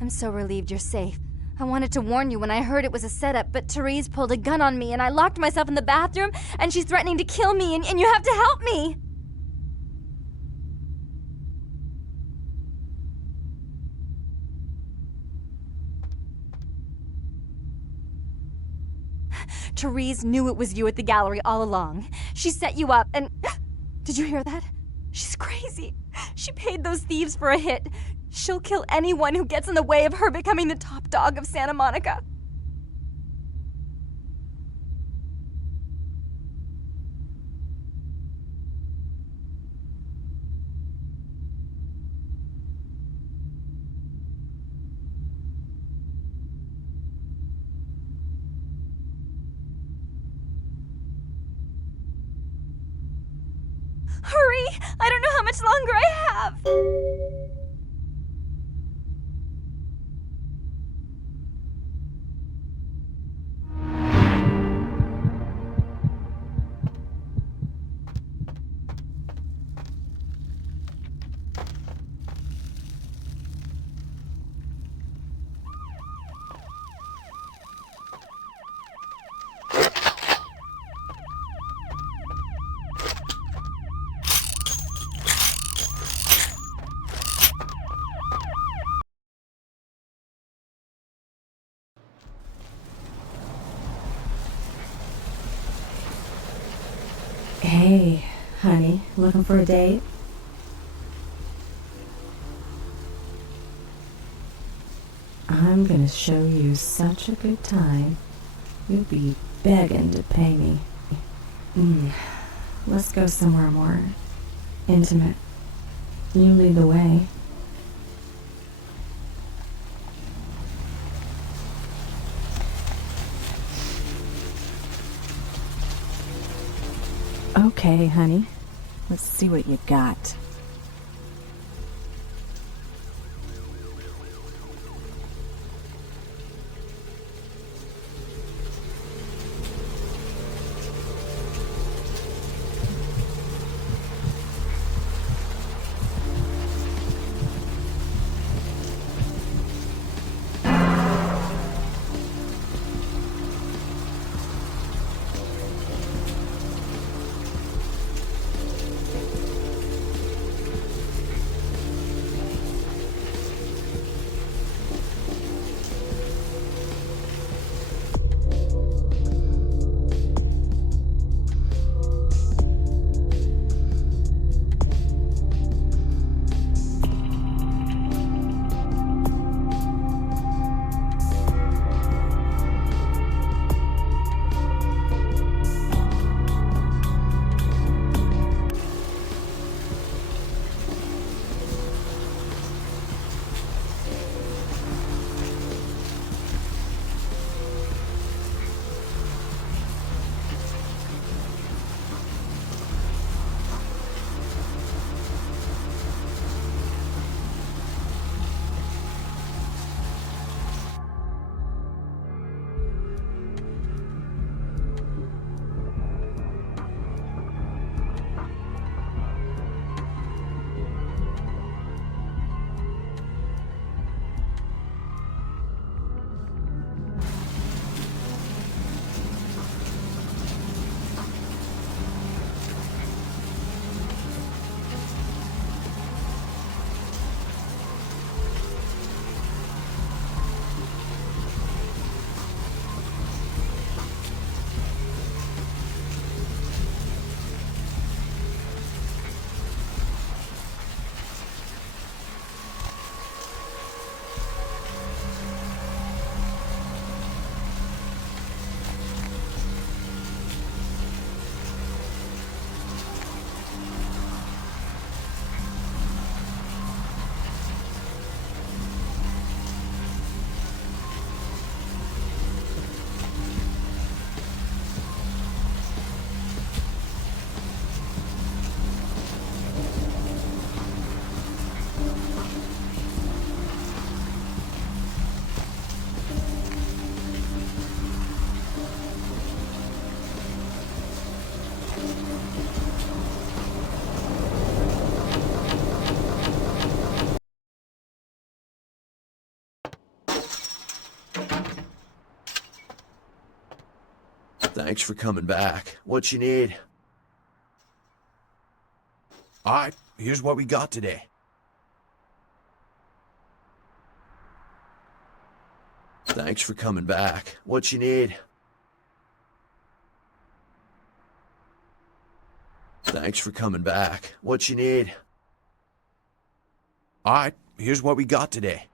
I'm so relieved you're safe. I wanted to warn you when I heard it was a setup, but Therese pulled a gun on me and I locked myself in the bathroom and she's threatening to kill me and you have to help me! Therese knew it was you at the gallery all along. She set you up and... Did you hear that? She's crazy. She paid those thieves for a hit. She'll kill anyone who gets in the way of her becoming the top dog of Santa Monica. Hurry! I don't know how much longer I have! Hey, honey, looking for a date? I'm gonna show you such a good time. You'll be begging to pay me. Let's go somewhere more intimate. You lead the way. Okay, honey. Let's see what you got. Thanks for coming back. What you need? Alright, here's what we got today. Thanks for coming back. What you need? Thanks for coming back. What you need? Alright, here's what we got today.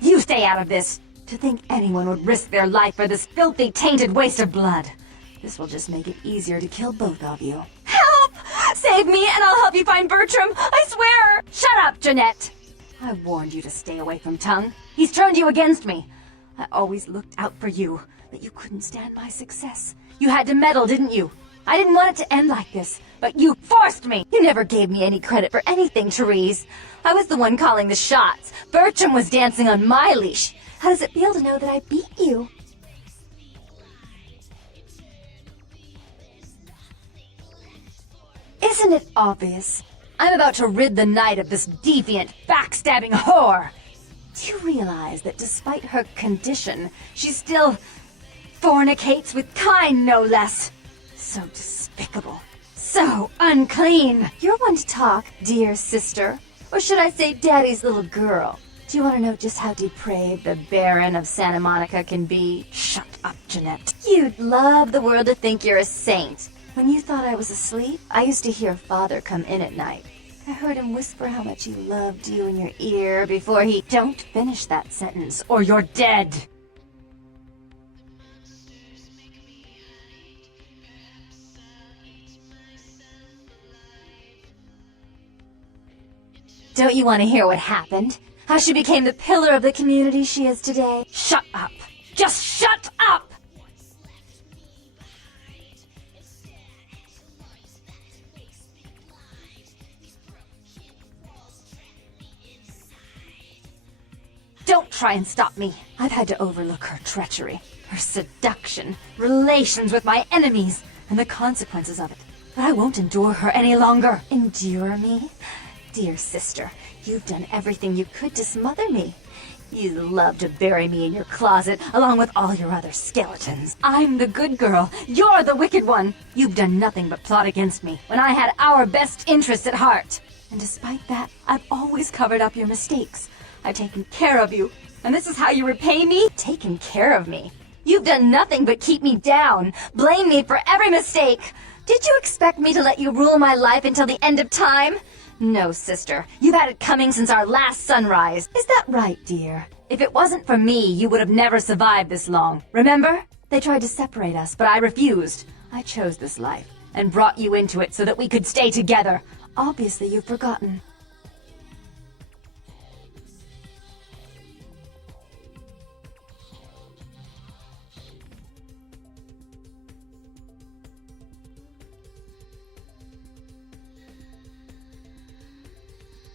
You stay out of this! To think anyone would risk their life for this filthy, tainted waste of blood. This will just make it easier to kill both of you. Help! Save me and I'll help you find Bertram! I swear! Shut up, Jeanette! I warned you to stay away from Tongue. He's turned you against me. I always looked out for you, but you couldn't stand my success. You had to meddle, didn't you? I didn't want it to end like this, but you forced me! You never gave me any credit for anything, Therese. I was the one calling the shots. Bertram was dancing on my leash. How does it feel to know that I beat you? Isn't it obvious? I'm about to rid the night of this deviant, backstabbing whore. Do you realize that despite her condition, she still fornicates with Kine, no less? So despicable. So unclean. You're one to talk, dear sister. Or should I say daddy's little girl? Do you want to know just how depraved the Baron of Santa Monica can be? Shut up, Jeanette. You'd love the world to think you're a saint. When you thought I was asleep, I used to hear Father come in at night. I heard him whisper how much he loved you in your ear before he... Don't finish that sentence, or you're dead! Don't you want to hear what happened? How she became the pillar of the community she is today? Shut up! Just shut up! Don't try and stop me. I've had to overlook her treachery, her seduction, relations with my enemies, and the consequences of it. But I won't endure her any longer. Endure me? Dear sister, you've done everything you could to smother me. You love to bury me in your closet, along with all your other skeletons. I'm the good girl. You're the wicked one. You've done nothing but plot against me, when I had our best interests at heart. And despite that, I've always covered up your mistakes. I've taken care of you. And this is how you repay me? Taken care of me. You've done nothing but keep me down, blame me for every mistake. Did you expect me to let you rule my life until the end of time? No, sister. You've had it coming since our last sunrise. Is that right, dear? If it wasn't for me, you would have never survived this long. Remember? They tried to separate us, but I refused. I chose this life and brought you into it so that we could stay together. Obviously, you've forgotten.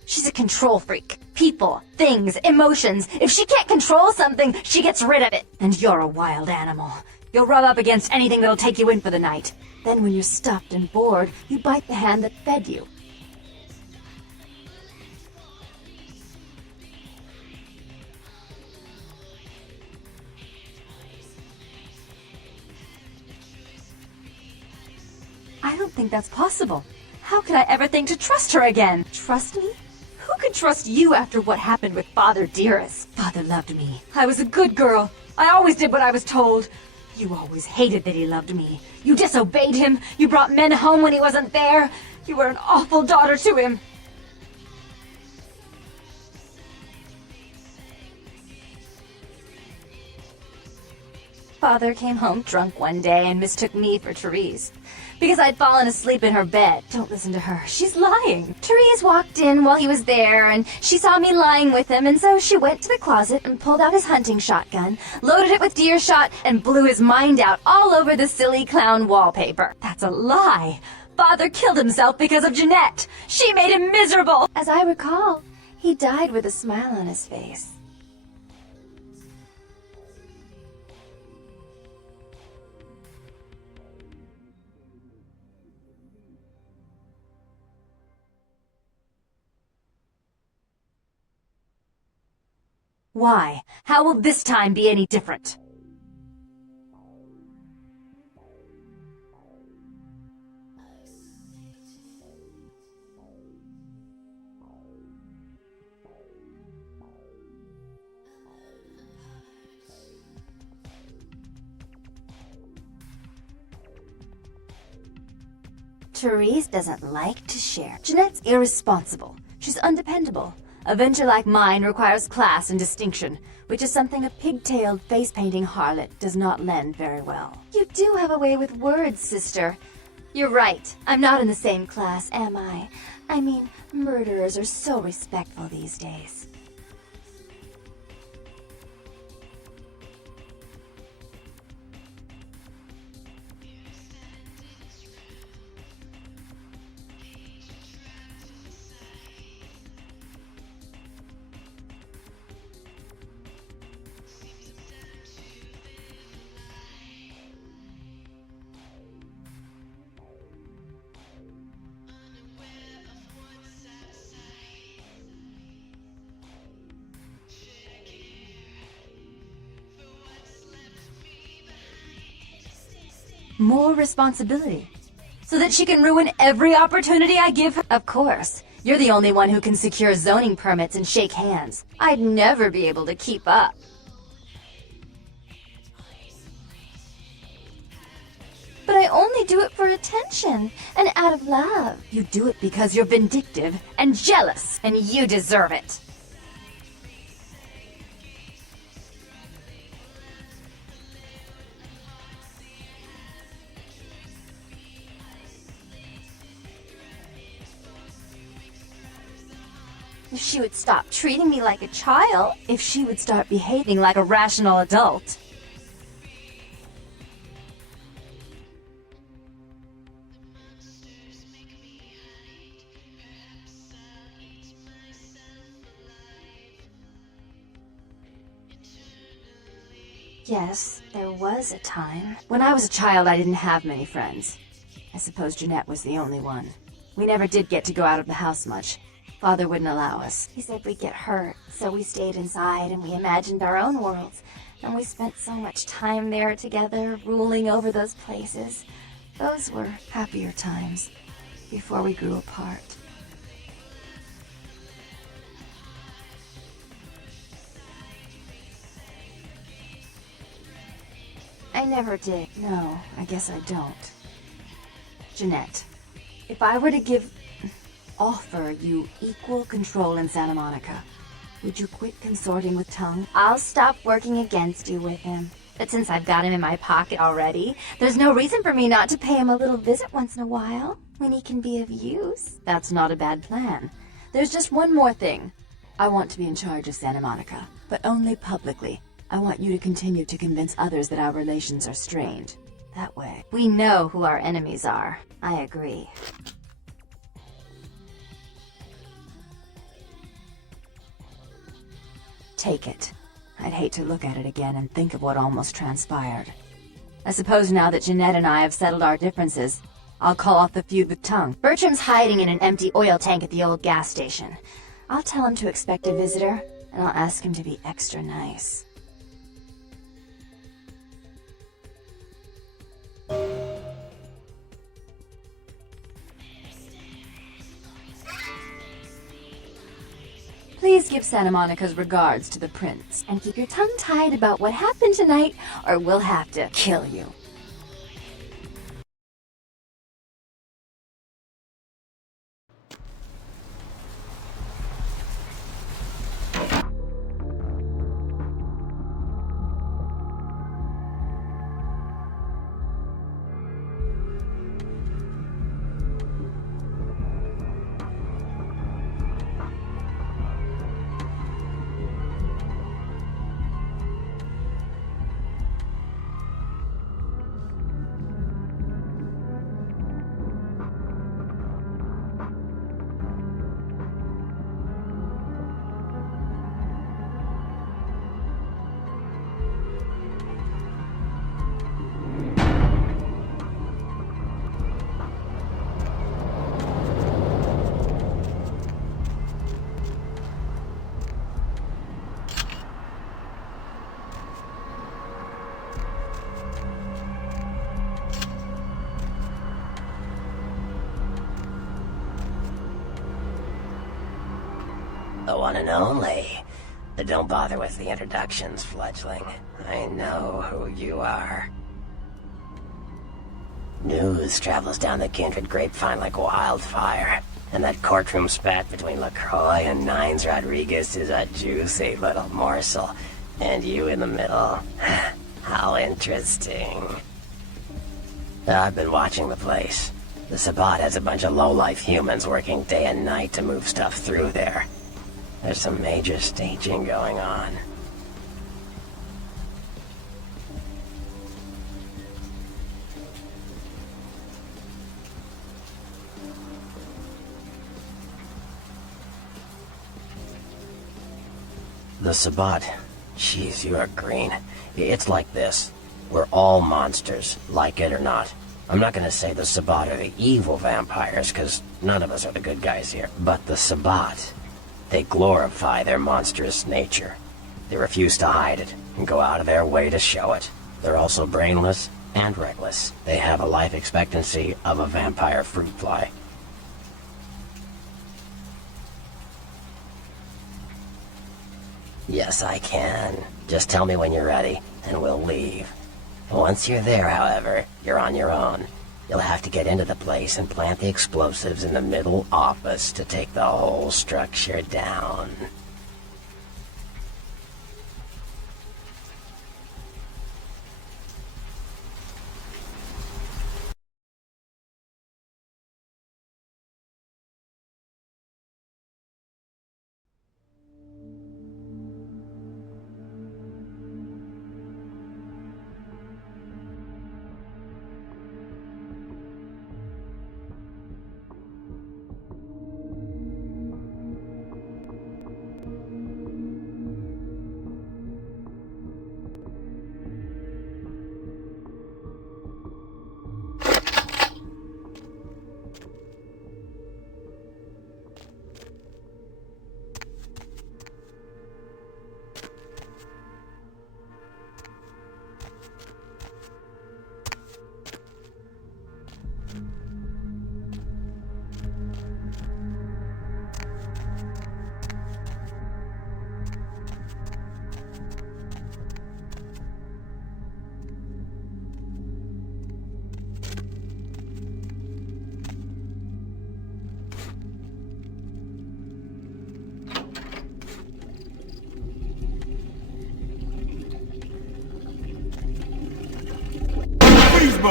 She's a control freak. People, things, emotions. If she can't control something, she gets rid of it. And you're a wild animal. You'll rub up against anything that'll take you in for the night. Then when you're stuffed and bored, you bite the hand that fed you. I don't think that's possible. How could I ever think to trust her again? Trust me? Who could trust you after what happened with Father Dearest? Father loved me. I was a good girl. I always did what I was told. You always hated that he loved me. You disobeyed him. You brought men home when he wasn't there. You were an awful daughter to him. Father came home drunk one day and mistook me for Therese. Because I'd fallen asleep in her bed. Don't listen to her. She's lying. Therese walked in while he was there, and she saw me lying with him, and so she went to the closet and pulled out his hunting shotgun, loaded it with deer shot, and blew his mind out all over the silly clown wallpaper. That's a lie. Father killed himself because of Jeanette. She made him miserable. As I recall, he died with a smile on his face. Why? How will this time be any different? Therese doesn't like to share. Jeanette's irresponsible. She's undependable. A venture like mine requires class and distinction, which is something a pigtailed, face-painting harlot does not lend very well. You do have a way with words, sister. You're right. I'm not in the same class, am I? I mean, murderers are so respectful these days. More responsibility. So that she can ruin every opportunity I give her? Of course. You're the only one who can secure zoning permits and shake hands. I'd never be able to keep up. But I only do it for attention and out of love. You do it because you're vindictive and jealous, and you deserve it. If she would stop treating me like a child, if she would start behaving like a rational adult. Yes, there was a time. When I was a child, I didn't have many friends. I suppose Jeanette was the only one. We never did get to go out of the house much. Father wouldn't allow us. He said we'd get hurt, so we stayed inside and we imagined our own worlds. And we spent so much time there together, ruling over those places. Those were happier times, before we grew apart. I never did. No, I guess I don't. Jeanette, if I were to offer you equal control in Santa Monica, would you quit consorting with Tongue? I'll stop working against you with him. But since I've got him in my pocket already, there's no reason for me not to pay him a little visit once in a while, when he can be of use. That's not a bad plan. There's just one more thing. I want to be in charge of Santa Monica, but only publicly. I want you to continue to convince others that our relations are strained. That way, we know who our enemies are. I agree. Take it. I'd hate to look at it again and think of what almost transpired. I suppose now that Jeanette and I have settled our differences, I'll call off the feud with Tongue. Bertram's hiding in an empty oil tank at the old gas station. I'll tell him to expect a visitor, and I'll ask him to be extra nice. Please give Santa Monica's regards to the prince, and keep your tongue tied about what happened tonight, or we'll have to kill you. The one and only. Don't bother with the introductions, fledgling. I know who you are. News travels down the kindred grapevine like wildfire, and that courtroom spat between LaCroix and Nines Rodriguez is a juicy little morsel. And you in the middle. How interesting. I've been watching the place. The Sabbat has a bunch of low-life humans working day and night to move stuff through there. There's some major staging going on. The Sabbat. Jeez, you are green. It's like this. We're all monsters, like it or not. I'm not gonna say the Sabbat are the evil vampires, because none of us are the good guys here. But the Sabbat, they glorify their monstrous nature. They refuse to hide it, and go out of their way to show it. They're also brainless and reckless. They have a life expectancy of a vampire fruit fly. Yes, I can. Just tell me when you're ready, and we'll leave. Once you're there, however, you're on your own. You'll have to get into the place and plant the explosives in the middle office to take the whole structure down.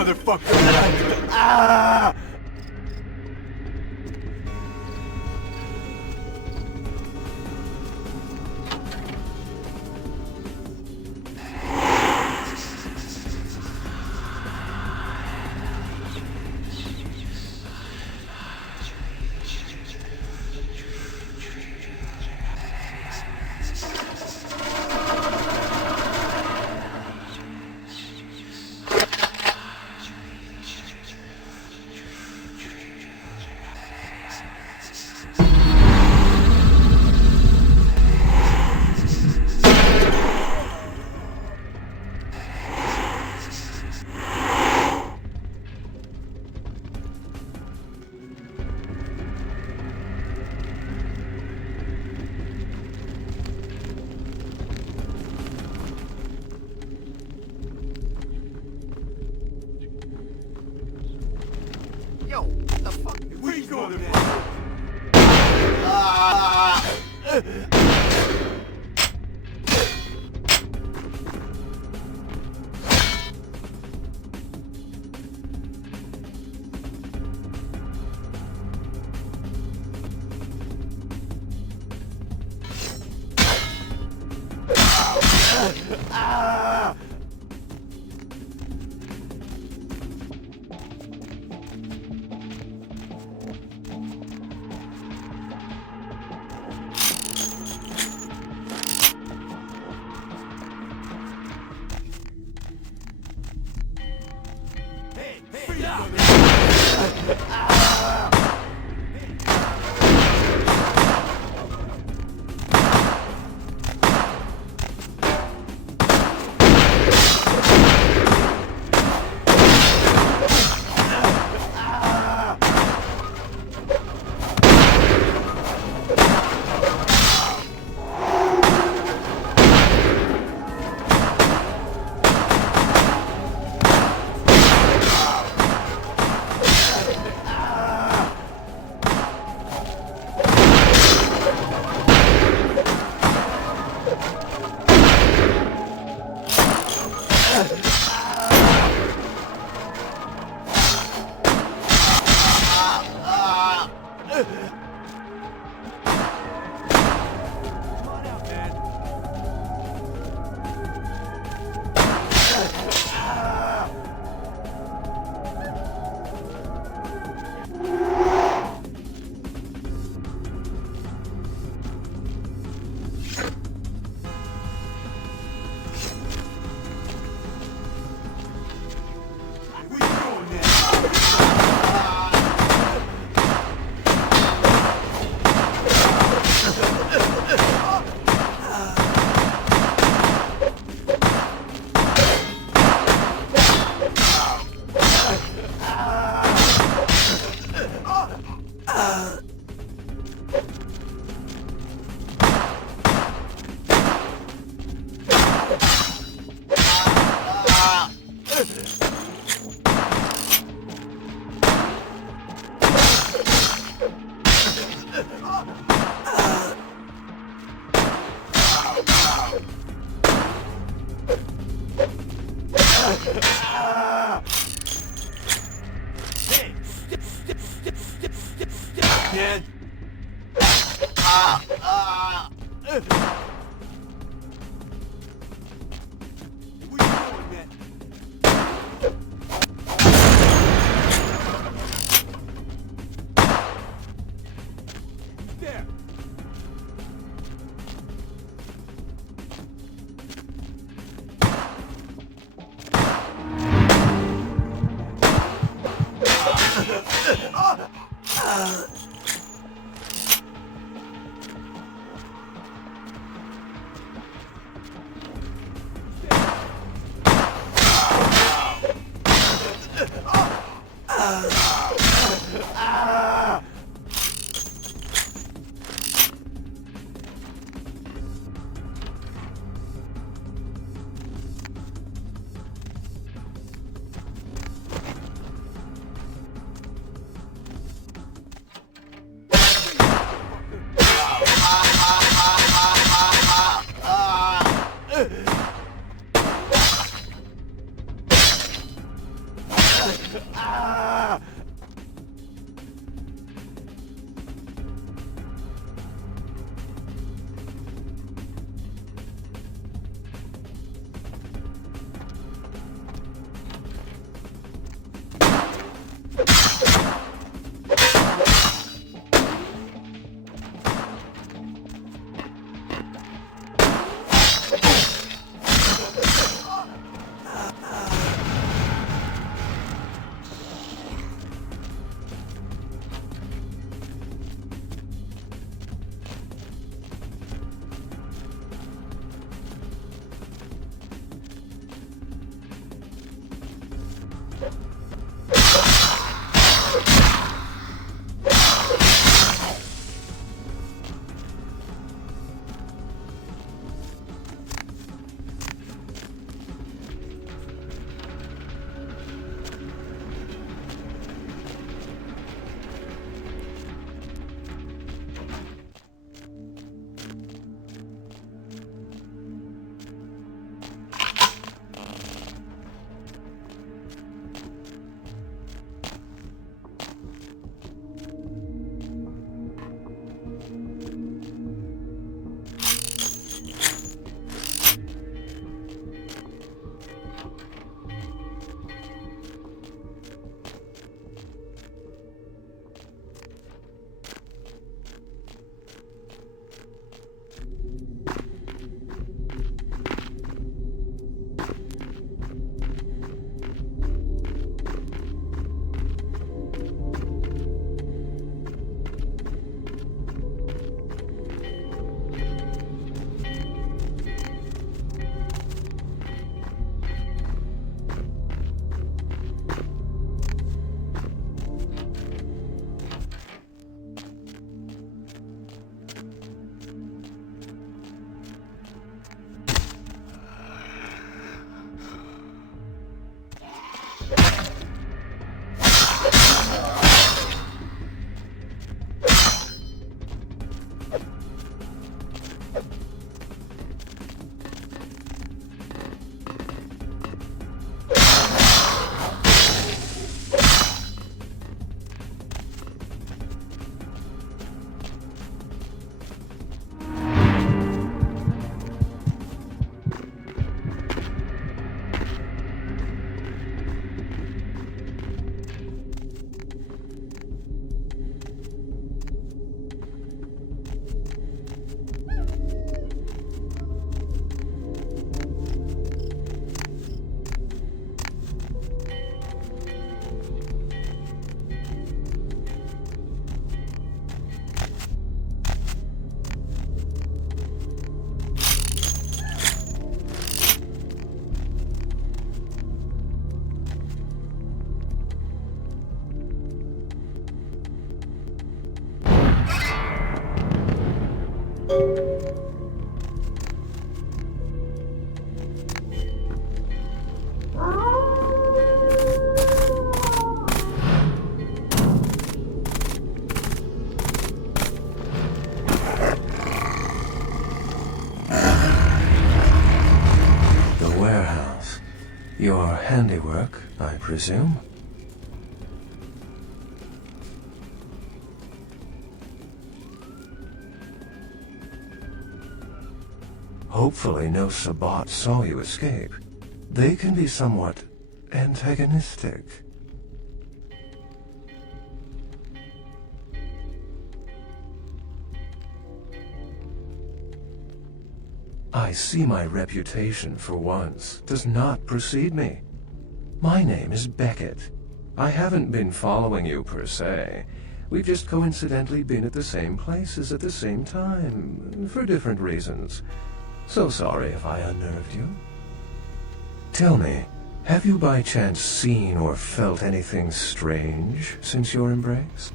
motherfucker! Ah! Yo, the fuck? Where you going, man? Dead. Where you going, man? There. The warehouse. Your handiwork, I presume? Hopefully no Sabbat saw you escape. They can be somewhat antagonistic. I see my reputation, for once, does not precede me. My name is Beckett. I haven't been following you per se. We've just coincidentally been at the same places at the same time, for different reasons. So sorry if I unnerved you. Tell me, have you by chance seen or felt anything strange since your embrace?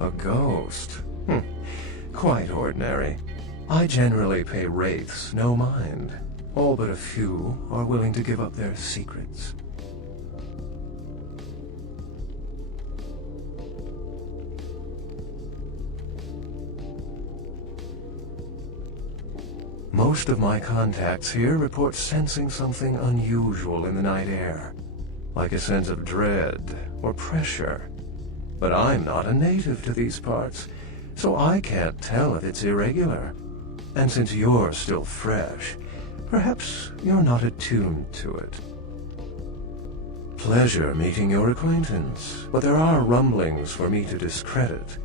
A ghost? Quite ordinary. I generally pay wraiths no mind. All but a few are willing to give up their secrets. Most of my contacts here report sensing something unusual in the night air, like a sense of dread or pressure. But I'm not a native to these parts, so I can't tell if it's irregular. And since you're still fresh, perhaps you're not attuned to it. Pleasure meeting your acquaintance, but there are rumblings for me to discredit.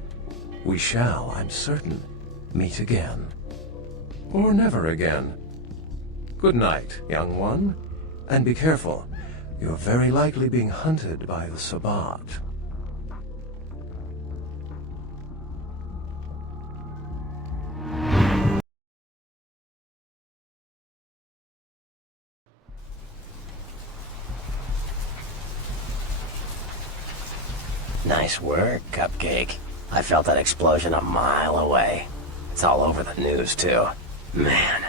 We shall, I'm certain, meet again. Or never again. Good night, young one, and be careful. You're very likely being hunted by the Sabbat. Nice work, Cupcake. I felt that explosion a mile away. It's all over the news, too. Man,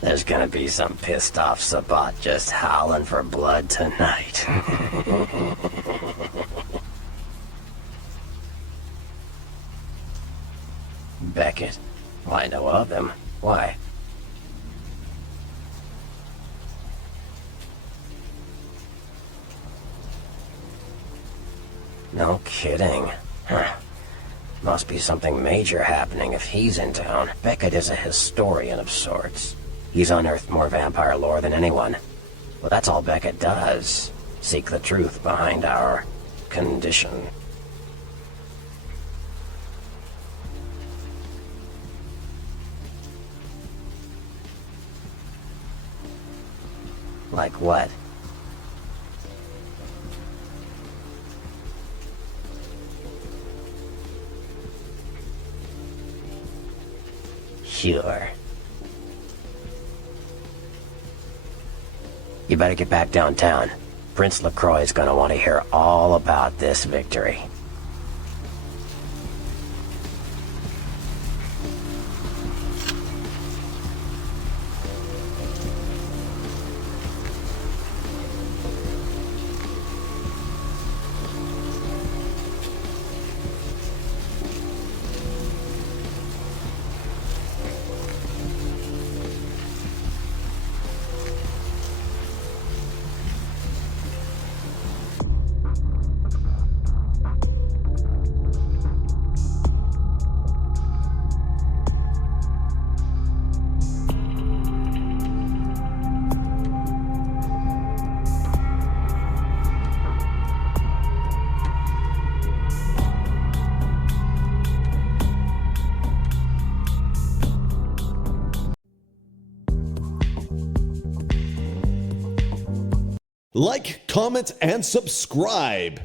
there's gonna be some pissed off Sabbat just howling for blood tonight. Beckett. Well, I know of him. Why? No kidding. Huh. Must be something major happening if he's in town. Beckett is a historian of sorts. He's unearthed more vampire lore than anyone. Well, that's all Beckett does. Seek the truth behind our condition. Like what? Sure. You better get back downtown. Prince LaCroix is gonna want to hear all about this victory. Like, comment, and subscribe.